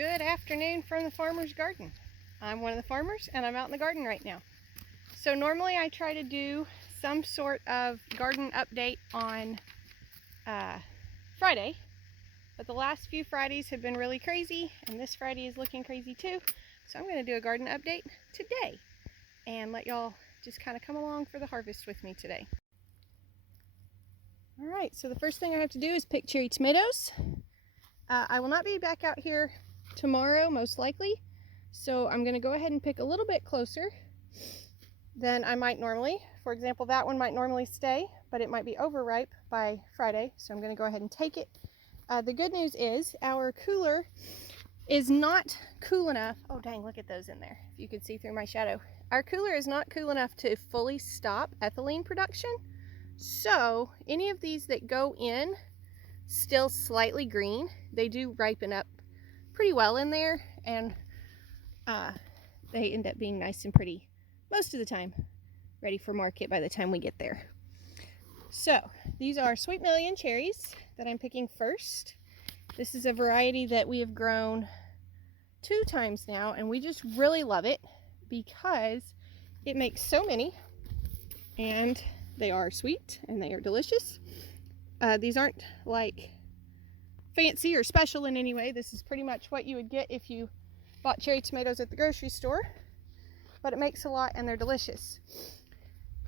Good afternoon from the farmer's garden. I'm one of the farmers and I'm out in the garden right now. So normally I try to do some sort of garden update on Friday, but the last few Fridays have been really crazy and this Friday is looking crazy too. So I'm going to do a garden update today and let y'all just kind of come along for the harvest with me today. Alright, so the first thing I have to do is pick cherry tomatoes. I will not be back out here tomorrow, most likely, so I'm going to go ahead and pick a little bit closer than I might normally. For example, that one might normally stay, but it might be overripe by Friday, so I'm going to go ahead and take it. The good news is our cooler is not cool enough. Oh dang, look at those in there, if you could see through my shadow. Our cooler is not cool enough to fully stop ethylene production, so any of these that go in still slightly green, they do ripen up pretty well in there, and they end up being nice and pretty most of the time, ready for market by the time we get there. So these are Sweet Million cherries that I'm picking first. This is a variety that we have grown 2 times now, and we just really love it because it makes so many, and they are sweet and they are delicious. These aren't like fancy or special in any way. This is pretty much what you would get if you bought cherry tomatoes at the grocery store, but it makes a lot and they're delicious.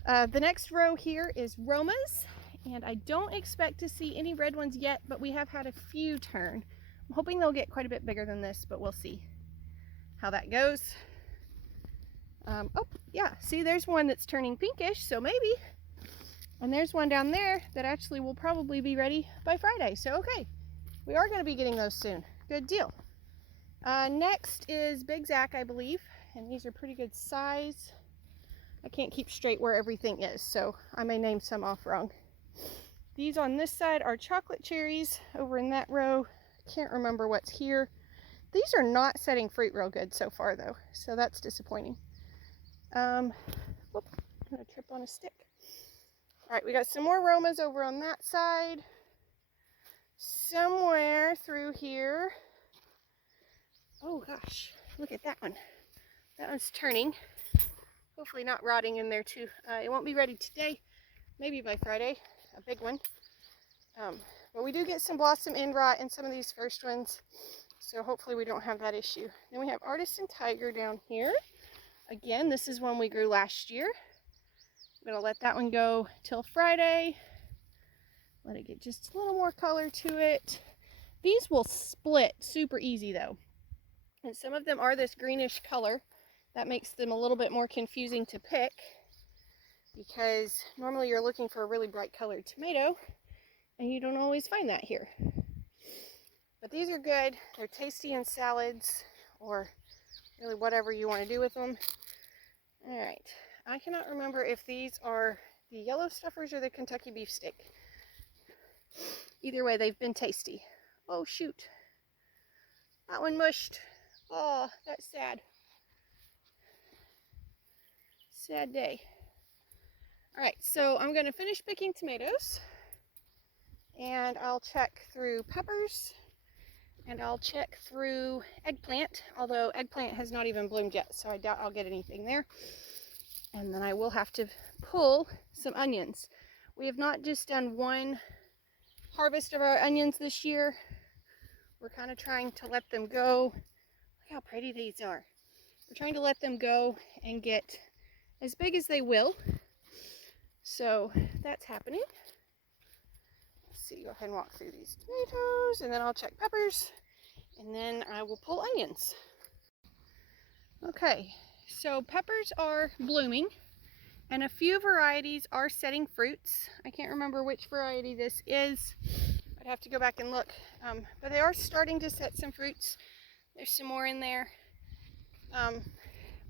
The next row here is Romas, and I don't expect to see any red ones yet, but we have had a few turn. I'm hoping they'll get quite a bit bigger than this, but we'll see how that goes. Oh yeah, see, there's one that's turning pinkish, so maybe. And there's one down there that actually will probably be ready by Friday, so okay. We are going to be getting those soon. Good deal. Next is Big Zack, I believe, and these are pretty good size. I can't keep straight where everything is, so I may name some off wrong. These on this side are chocolate cherries over in that row. Can't remember what's here. These are not setting fruit real good so far though, so that's disappointing. Whoop, I'm gonna trip on a stick. All right, we got some more Romas over on that side. Somewhere through here. Oh gosh, look at that one. That one's turning. Hopefully not rotting in there too. It won't be ready today, maybe by Friday, a big one. But we do get some blossom end rot in some of these first ones, so hopefully we don't have that issue. Then we have Artisan Tiger down here. Again, this is one we grew last year. I'm gonna let that one go till Friday. Let it get just a little more color to it. These will split super easy though. And some of them are this greenish color. That makes them a little bit more confusing to pick because normally you're looking for a really bright colored tomato and you don't always find that here. But these are good. They're tasty in salads or really whatever you want to do with them. All right. I cannot remember if these are the yellow stuffers or the Kentucky beef stick. Either way, they've been tasty. Oh shoot, that one mushed. Oh, that's sad. Sad day. All right, so I'm going to finish picking tomatoes, and I'll check through peppers, and I'll check through eggplant, although eggplant has not even bloomed yet, so I doubt I'll get anything there. And then I will have to pull some onions. We have not just done one harvest of our onions this year. We're kind of trying to let them go. Look how pretty these are. We're trying to let them go and get as big as they will. So that's happening. Let's see, go ahead and walk through these tomatoes, and then I'll check peppers, and then I will pull onions. Okay, so peppers are blooming, and a few varieties are setting fruits. I can't remember which variety this is. I'd have to go back and look, but they are starting to set some fruits. There's some more in there,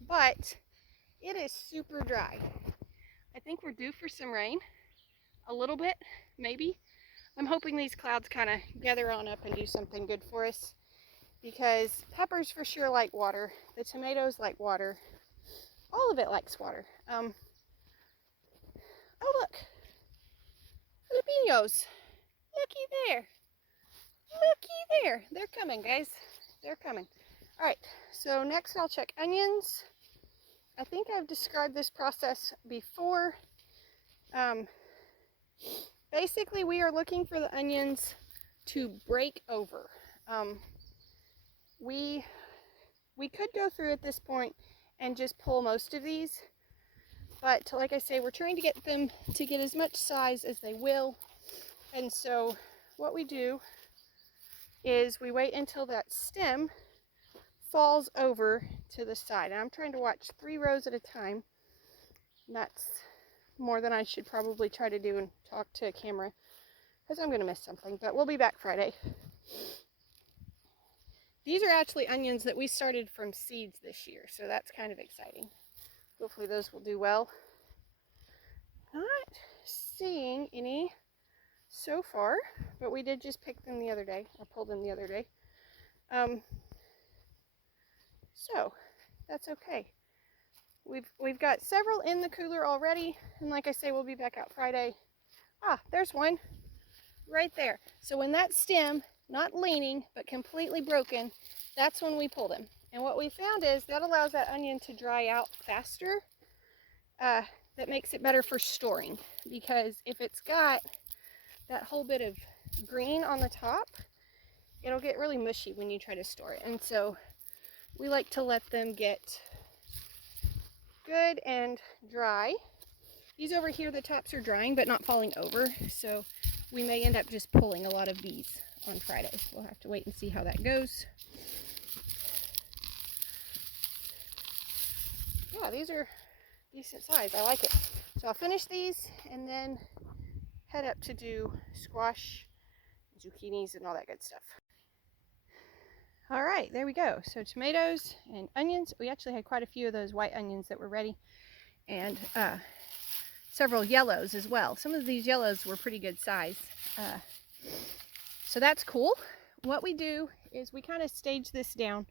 but it is super dry. I think we're due for some rain, a little bit, maybe. I'm hoping these clouds kind of gather on up and do something good for us, because peppers for sure like water. The tomatoes like water. All of it likes water. Oh look, jalapenos. Looky there. Looky there. They're coming, guys. they're coming. All right, so next I'll check onions. I think I've described this process before. Basically, we are looking for the onions to break over. We could go through at this point and just pull most of these, but like I say, we're trying to get them to get as much size as they will. And so what we do is we wait until that stem falls over to the side. And I'm trying to watch 3 rows at a time. And that's more than I should probably try to do and talk to a camera, because I'm going to miss something, but we'll be back Friday. These are actually onions that we started from seeds this year, so that's kind of exciting. Hopefully those will do well. Not seeing any so far, but we did just pick them the other day, or pull them the other day. So that's okay. We've got several in the cooler already, and like I say, we'll be back out Friday. Ah, there's one right there. So when that stem, not leaning, but completely broken, that's when we pull them. And what we found is that allows that onion to dry out faster. That makes it better for storing, because if it's got that whole bit of green on the top, it'll get really mushy when you try to store it. And so we like to let them get good and dry. These over here, the tops are drying but not falling over, so we may end up just pulling a lot of these on Friday. We'll have to wait and see how that goes. Yeah, these are decent size. I like it. So I'll finish these and then head up to do squash, zucchinis, and all that good stuff. All right, there we go. So tomatoes and onions. We actually had quite a few of those white onions that were ready, and several yellows as well. Some of these yellows were pretty good size. So that's cool. What we do is we kind of stage this down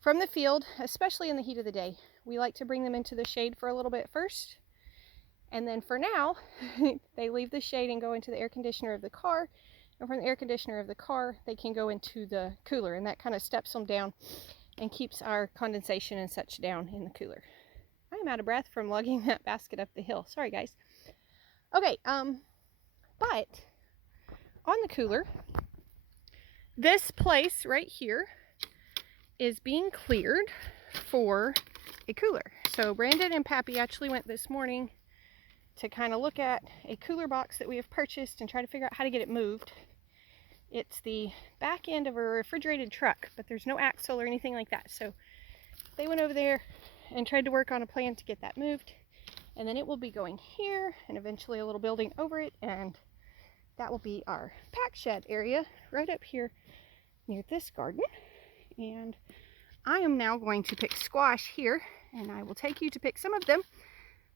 from the field, especially in the heat of the day. We like to bring them into the shade for a little bit first. And then for now, they leave the shade and go into the air conditioner of the car. And from the air conditioner of the car, they can go into the cooler. And that kind of steps them down and keeps our condensation and such down in the cooler. I'm out of breath from lugging that basket up the hill. Sorry, guys. Okay, but on the cooler, this place right here is being cleared for a cooler. So Brandon and Pappy actually went this morning to kind of look at a cooler box that we have purchased and try to figure out how to get it moved. It's the back end of a refrigerated truck, but there's no axle or anything like that. So they went over there and tried to work on a plan to get that moved. And then it will be going here and eventually a little building over it. And that will be our pack shed area right up here near this garden. And I am now going to pick squash here, and I will take you to pick some of them.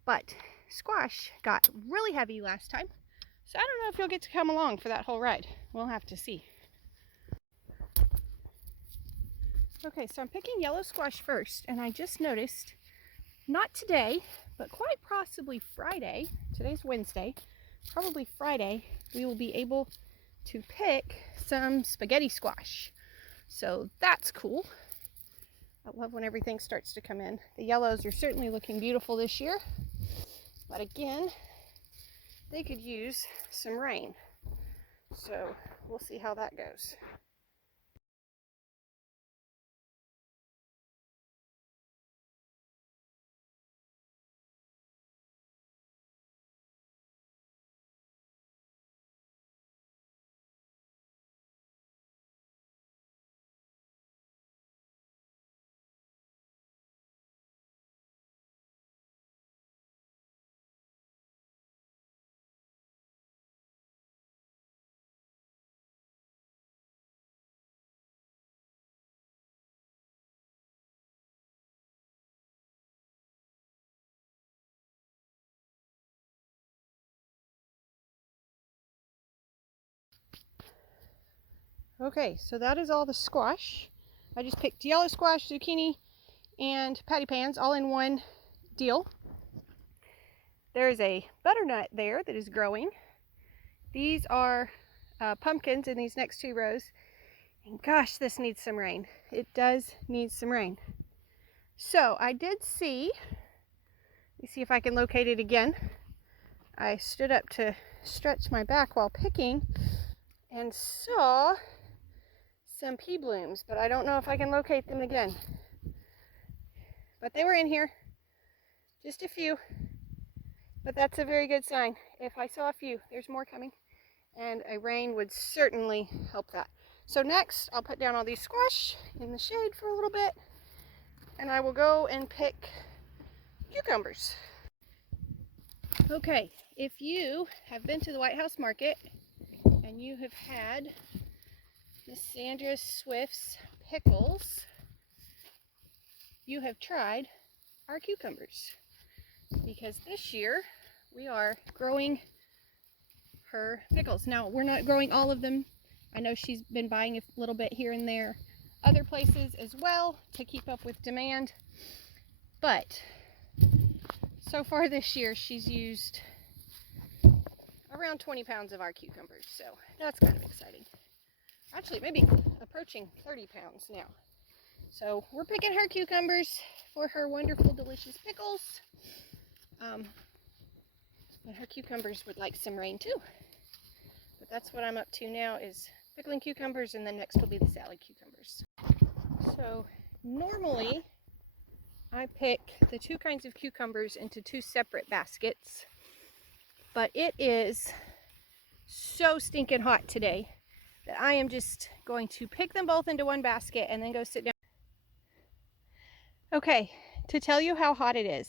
But squash got really heavy last time, so I don't know if you'll get to come along for that whole ride. We'll have to see. Okay, so I'm picking yellow squash first, and I just noticed, not today, but quite possibly Friday, today's Wednesday, probably Friday, we will be able to pick some spaghetti squash. So that's cool. I love when everything starts to come in. The yellows are certainly looking beautiful this year, but again, they could use some rain. So we'll see how that goes. Okay, so that is all the squash. I just picked yellow squash, zucchini, and patty pans all in one deal. There's a butternut there that is growing. These are pumpkins in these next 2 rows. And gosh, this needs some rain. It does need some rain. So I did see, let me see if I can locate it again. I stood up to stretch my back while picking and saw some pea blooms, but I don't know if I can locate them again. But they were in here, just a few, but that's a very good sign. If I saw a few, there's more coming, and a rain would certainly help that. So next, I'll put down all these squash in the shade for a little bit, and I will go and pick cucumbers. Okay, if you have been to the White House Market and you have had Miss Sandra Swift's pickles, you have tried our cucumbers, because this year we are growing her pickles. Now, we're not growing all of them. I know she's been buying a little bit here and there, other places as well, to keep up with demand. But so far this year, she's used around 20 pounds of our cucumbers. So that's kind of exciting. Actually, maybe approaching 30 pounds now. So we're picking her cucumbers for her wonderful, delicious pickles. And her cucumbers would like some rain too. But that's what I'm up to now, is pickling cucumbers, and then next will be the salad cucumbers. So normally I pick the two kinds of cucumbers into two separate baskets, but it is so stinking hot today that I am just going to pick them both into one basket and then go sit down. Okay, to tell you how hot it is,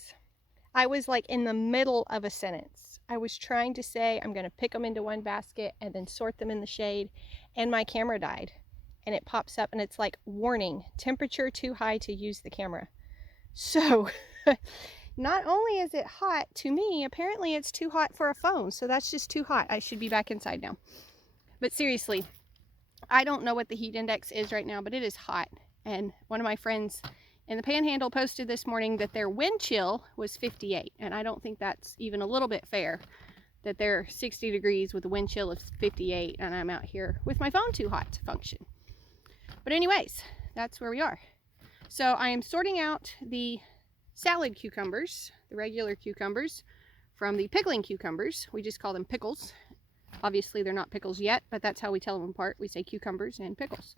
I was like in the middle of a sentence. I was trying to say I'm going to pick them into one basket and then sort them in the shade, and my camera died. And it pops up and it's like, warning, temperature too high to use the camera. So not only is it hot to me, apparently it's too hot for a phone. So that's just too hot. I should be back inside now. But seriously, I don't know what the heat index is right now, but it is hot. And one of my friends in the Panhandle posted this morning that their wind chill was 58. And I don't think that's even a little bit fair, that they're 60 degrees with a wind chill of 58 and I'm out here with my phone too hot to function. But anyways, that's where we are. So I am sorting out the salad cucumbers, the regular cucumbers, from the pickling cucumbers. We just call them pickles. Obviously they're not pickles yet, but that's how we tell them apart. We say cucumbers and pickles.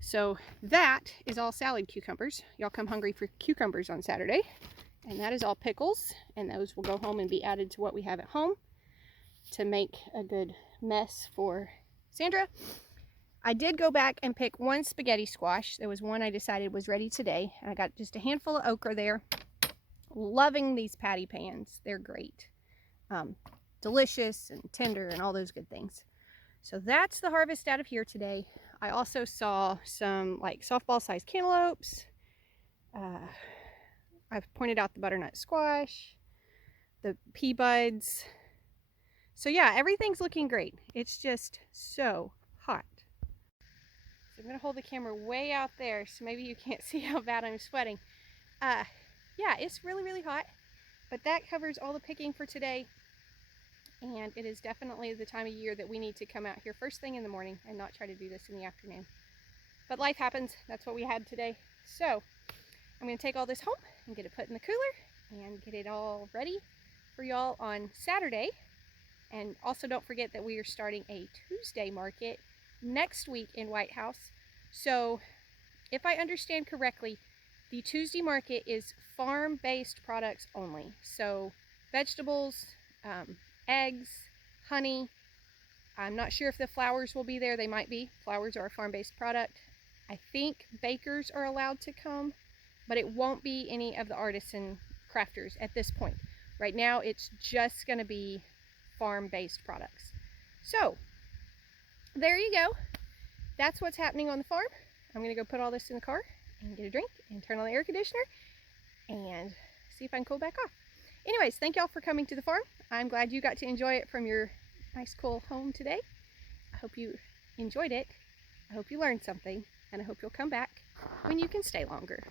So that is all salad cucumbers. Y'all come hungry for cucumbers on Saturday. And that is all pickles. And those will go home and be added to what we have at home to make a good mess for Sandra. I did go back and pick one spaghetti squash. There was one I decided was ready today. I got just a handful of okra there. Loving these patty pans. They're great. Delicious and tender and all those good things. So that's the harvest out of here today. I also saw some like softball sized cantaloupes. I've pointed out the butternut squash, the pea buds. So yeah, everything's looking great. It's just so hot. So I'm going to hold the camera way out there so maybe you can't see how bad I'm sweating. Yeah, it's really, really hot. But that covers all the picking for today. And it is definitely the time of year that we need to come out here first thing in the morning and not try to do this in the afternoon. But life happens. That's what we had today. So I'm going to take all this home and get it put in the cooler and get it all ready for y'all on Saturday. And also don't forget that we are starting a Tuesday market next week in White House. So if I understand correctly, the Tuesday market is farm-based products only. So vegetables, eggs, honey. I'm not sure if the flowers will be there. They might be. Flowers are a farm-based product. I think bakers are allowed to come, but it won't be any of the artisan crafters at this point. Right now, it's just going to be farm-based products. So, there you go. That's what's happening on the farm. I'm going to go put all this in the car and get a drink and turn on the air conditioner and see if I can cool back off. Anyways, thank y'all for coming to the farm. I'm glad you got to enjoy it from your nice cool home today. I hope you enjoyed it. I hope you learned something, and I hope you'll come back when you can stay longer.